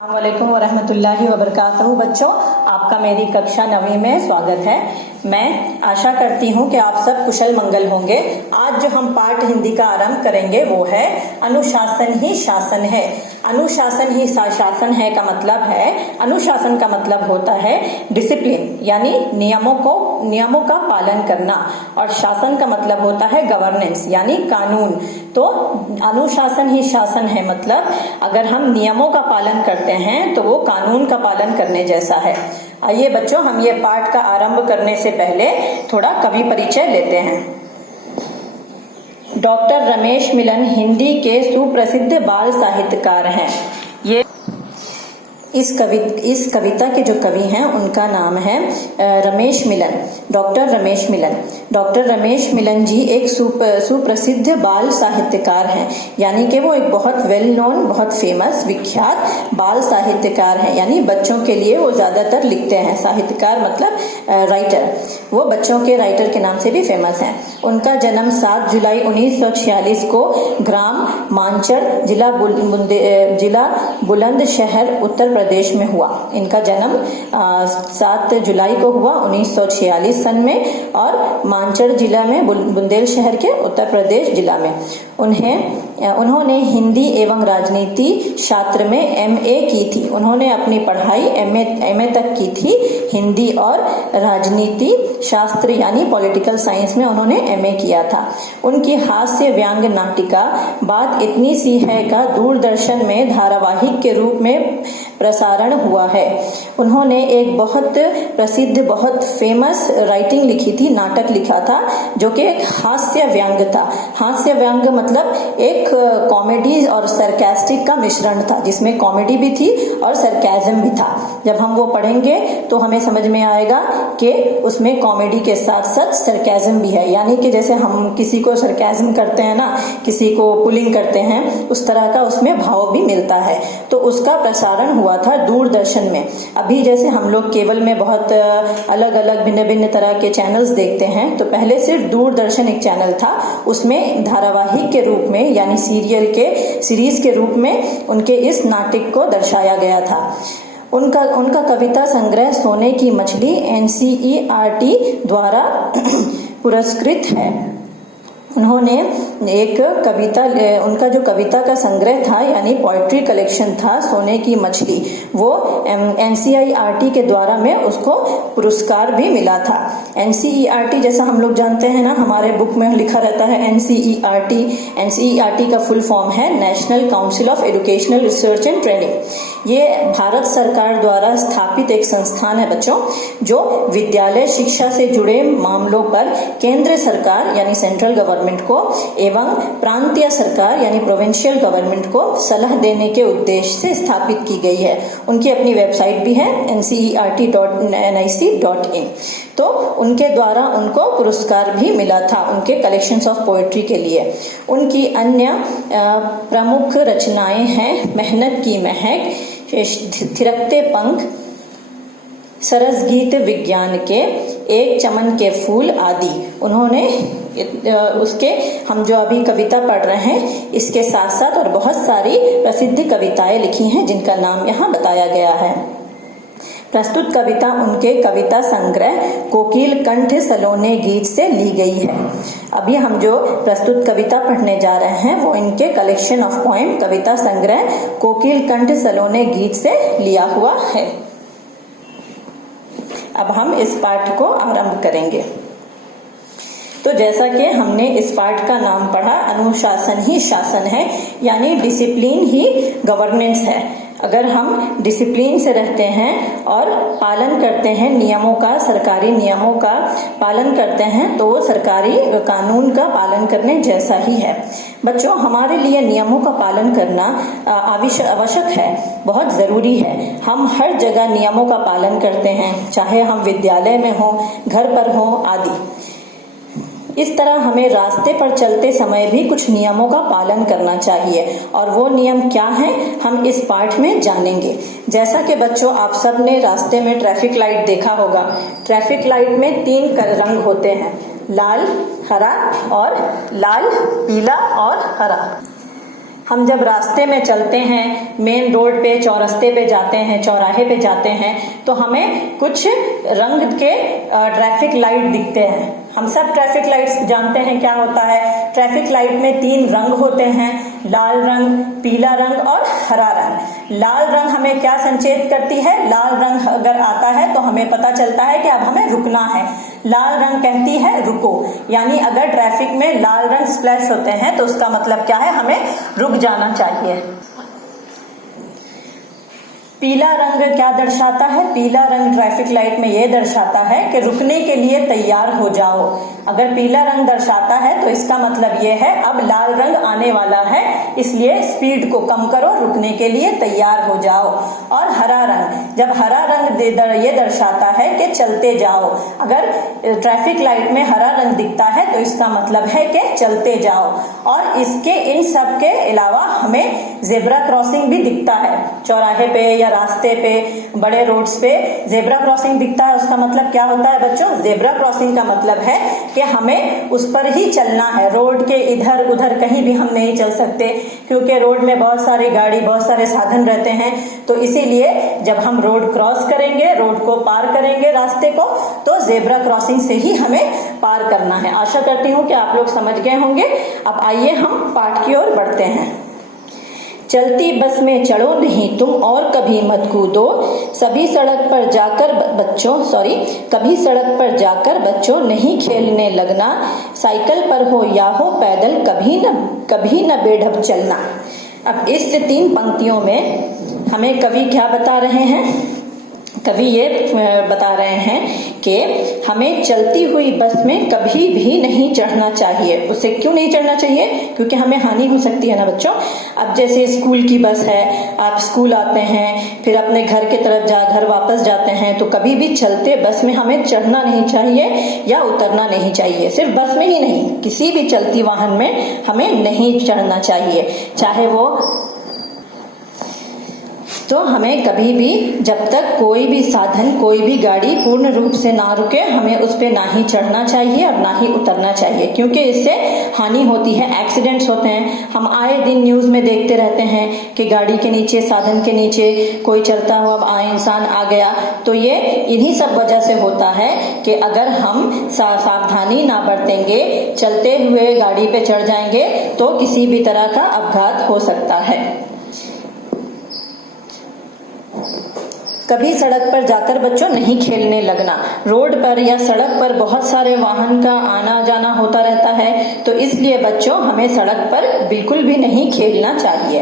अस्सलामुअलैकुम वरहमतुल्लाहि वबरकातुहू। बच्चों, आपका मेरी कक्षा 9वीं में स्वागत है। मैं आशा करती हूँ कि आप सब कुशल मंगल होंगे। आज जो हम पाठ हिंदी का आरंभ करेंगे वो है अनुशासन ही शासन है। अनुशासन ही शासन है का मतलब है, अनुशासन का मतलब होता है डिसिप्लिन, यानी नियमों का पालन करना, और शासन का मतलब होता है गवर्नेंस, यानी कानून। तो अनुशासन ही शासन है मतलब अगर हम नियमों का पालन करते हैं तो वो कानून का पालन करने जैसा है। आइए बच्चों, हम ये पाठ का आरंभ करने से पहले थोड़ा कवि परिचय लेते हैं। डॉक्टर रमेश मिलन हिंदी के सुप्रसिद्ध बाल साहित्यकार हैं। ये इस कविता के जो कवि हैं उनका नाम है रमेश मिलन, डॉक्टर रमेश मिलन। डॉक्टर रमेश मिलन जी एक सुप्रसिद्ध बाल साहित्यकार हैं, यानी कि वो एक बहुत वेल नोन, बहुत फेमस, विख्यात बाल साहित्यकार हैं, यानी बच्चों के लिए वो ज्यादातर लिखते हैं। साहित्यकार मतलब राइटर, वो बच्चों के राइटर के नाम से भी फेमस हैं। उनका जन्म 7 जुलाई 1946 को ग्राम मानचर, जिला बुलंदशहर, उत्तर प्रदेश में हुआ। इनका जन्म 7 जुलाई को हुआ 1946 सन में, और मानचर जिला में, बुंदेलशहर के उत्तर प्रदेश जिला में। उन्होंने हिंदी एवं राजनीति शास्त्र में एमए की थी। उन्होंने अपनी पढ़ाई एमए तक की थी हिंदी और राजनीति शास्त्र यानी पॉलिटिकल साइंस में उन्होंने एमए किया था। उनकी हास्य व्यंग नाटिका बात इतनी सी है का दूरदर्शन में धारावाहिक के रूप में प्रसारण हुआ है। उन्होंने एक बहुत प्रसिद्ध, बहुत फेमस राइटिंग लिखी थी, नाटक लिखा था, जो कि एक हास्य व्यंग था। हास्य व्यंग मतलब एक कॉमेडी और सरकास्टिक का मिश्रण था, जिसमें कॉमेडी भी थी और सरकाज़म भी था। जब हम वो पढ़ेंगे तो हमें समझ में आएगा कि उसमें कॉमेडी के साथ साथ सरकाज़म भी है, यानी कि जैसे हम किसी को सरकाज़म करते हैं ना, किसी को पुलिंग करते हैं, उस तरह का उसमें भाव भी मिलता है। तो उसका प्रसारण हुआ था दूरदर्शन में। अभी जैसे हम लोग केबल में बहुत अलग अलग भिन्न भिन्न तरह के चैनल्स देखते हैं, तो पहले सिर्फ दूरदर्शन एक चैनल था, उसमें धारावाहिक के रूप में यानी सीरीज के रूप में उनके इस नाटक को दर्शाया गया था। उनका कविता संग्रह सोने की मछली NCERT द्वारा पुरस्कृत है। उन्होंने एक कविता, उनका जो कविता का संग्रह था यानी पोइट्री कलेक्शन था सोने की मछली, वो NCERT के द्वारा में उसको पुरस्कार भी मिला था। NCERT जैसा हम लोग जानते हैं ना, हमारे बुक में लिखा रहता है NCERT। NCERT का फुल फॉर्म है national council of educational research and training. ये भारत सरकार द्वारा स्थापित एक संस्थान है बच्चों, जो विद्यालय शिक्षा से जुड़े मामलों पर केंद्र सरकार यानी सेंट्रल गवर्नमेंट को एवं प्रांतीय सरकार यानी प्रोविंशियल गवर्नमेंट को सलाह देने के उद्देश्य से स्थापित की गई है। उनकी अपनी वेबसाइट भी है ncert.nic.in। तो उनके द्वारा उनको पुरस्कार भी मिला था उनके कलेक्शंस ऑफ पोएट्री के लिए। उनकी अन्य प्रमुख रचनाएं हैं मेहनत की महक, थिरकते पंख, सरस गीत विज्ञान के, एक चमन के फूल आदि। उन्होंने उसके, हम जो अभी कविता पढ़ रहे हैं इसके साथ साथ और बहुत सारी प्रसिद्ध कविताएं लिखी हैं जिनका नाम यहाँ बताया गया है। प्रस्तुत कविता उनके कविता संग्रह कोकिल कंठ सलोने गीत से ली गई है। अभी हम जो प्रस्तुत कविता पढ़ने जा रहे हैं वो इनके कलेक्शन ऑफ पोएम कविता संग्रह कोकिल कंठ सलोने गीत से लिया हुआ है। अब हम इस पाठ को आरंभ करेंगे। तो जैसा कि हमने इस पाठ का नाम पढ़ा, अनुशासन ही शासन है, यानी डिसिप्लिन ही गवर्नेंस है। अगर हम डिसिप्लिन से रहते हैं और पालन करते हैं नियमों का, सरकारी नियमों का पालन करते हैं, तो वो सरकारी कानून का पालन करने जैसा ही है। बच्चों, हमारे लिए नियमों का पालन करना आवश्यक है, बहुत जरूरी है। हम हर जगह नियमों का पालन करते हैं, चाहे हम विद्यालय में हो, घर पर हो आदि। इस तरह हमें रास्ते पर चलते समय भी कुछ नियमों का पालन करना चाहिए, और वो नियम क्या हैं हम इस पाठ में जानेंगे। जैसा कि बच्चों आप सब ने रास्ते में ट्रैफिक लाइट देखा होगा। ट्रैफिक लाइट में 3 रंग होते हैं, लाल, हरा और लाल, पीला और हरा। हम जब रास्ते में चलते हैं, मेन रोड पे, चौरस्ते पे जाते हैं, चौराहे पे जाते हैं, तो हमें कुछ रंग के ट्रैफिक लाइट दिखते हैं। हम सब ट्रैफिक लाइट्स जानते हैं क्या होता है। ट्रैफिक लाइट में 3 रंग होते हैं, लाल रंग, पीला रंग और हरा रंग। लाल रंग हमें क्या संकेत करती है? लाल रंग अगर आता है तो हमें पता चलता है कि अब हमें रुकना है। लाल रंग कहती है रुको, यानी अगर ट्रैफिक में लाल रंग स्प्लैश होते हैं तो उसका मतलब क्या है? हमें रुक जाना चाहिए। पीला रंग क्या दर्शाता है? पीला रंग ट्रैफिक लाइट में यह दर्शाता है कि रुकने के लिए तैयार हो जाओ। अगर पीला रंग दर्शाता है तो इसका मतलब यह है अब लाल रंग आने वाला है, इसलिए स्पीड को कम करो, रुकने के लिए तैयार हो जाओ। और हरा रंग, जब हरा रंग ये दर्शाता है कि चलते जाओ। अगर ट्रैफिक लाइट में हरा रंग दिखता है तो इसका मतलब है कि चलते जाओ। और इसके इन सब के अलावा हमें जेब्रा क्रॉसिंग भी दिखता है। चौराहे पे या रास्ते पे, बड़े रोड्स पे जेब्रा क्रॉसिंग दिखता है। उसका मतलब क्या होता है बच्चों? जेब्रा क्रॉसिंग का मतलब है कि हमें उस पर ही चलना है। रोड के इधर उधर कहीं भी हम नहीं चल सकते, क्योंकि रोड में बहुत सारी गाड़ी, बहुत सारे साधन रहते हैं। तो इसीलिए जब हम रोड क्रॉस करेंगे, रोड को पार करेंगे, रास्ते को, तो जेब्रा क्रॉसिंग से ही हमें पार करना है। आशा करती हूँ कि आप लोग समझ गए होंगे। अब आइए हम पाठ की ओर बढ़ते हैं। चलती बस में चढ़ो नहीं तुम और कभी मत कूदो, कभी सड़क पर जाकर बच्चों नहीं खेलने लगना, साइकिल पर हो या हो पैदल कभी न बेढब चलना। अब इस 3 पंक्तियों में हमें कवि क्या बता रहे हैं? कवि ये बता रहे हैं कि हमें चलती हुई बस में कभी भी नहीं चढ़ना चाहिए। उससे क्यों नहीं चढ़ना चाहिए? क्योंकि हमें हानि हो सकती है ना बच्चों। अब जैसे स्कूल की बस है, आप स्कूल आते हैं, फिर अपने घर की तरफ घर वापस जाते हैं, तो कभी भी चलते बस में हमें चढ़ना नहीं चाहिए या उतरना नहीं चाहिए। सिर्फ बस में ही नहीं, किसी भी चलती वाहन में हमें नहीं चढ़ना चाहिए। चाहे वो तो हमें कभी भी, जब तक कोई भी साधन, कोई भी गाड़ी पूर्ण रूप से ना रुके, हमें उस पे ना ही चढ़ना चाहिए और ना ही उतरना चाहिए, क्योंकि इससे हानि होती है, एक्सीडेंट्स होते हैं। हम आए दिन न्यूज में देखते रहते हैं कि गाड़ी के नीचे, साधन के नीचे कोई चलता हुआ इंसान आ गया। तो ये इन्हीं सब वजह से होता है कि अगर हम सावधानी ना बरतेंगे, चलते हुए गाड़ी पे चढ़ जाएंगे तो किसी भी तरह का अपघात हो सकता है। कभी सड़क पर जाकर बच्चों नहीं खेलने लगना। रोड पर या सड़क पर बहुत सारे वाहन का आना जाना होता रहता है, तो इसलिए बच्चों हमें सड़क पर बिल्कुल भी नहीं खेलना चाहिए।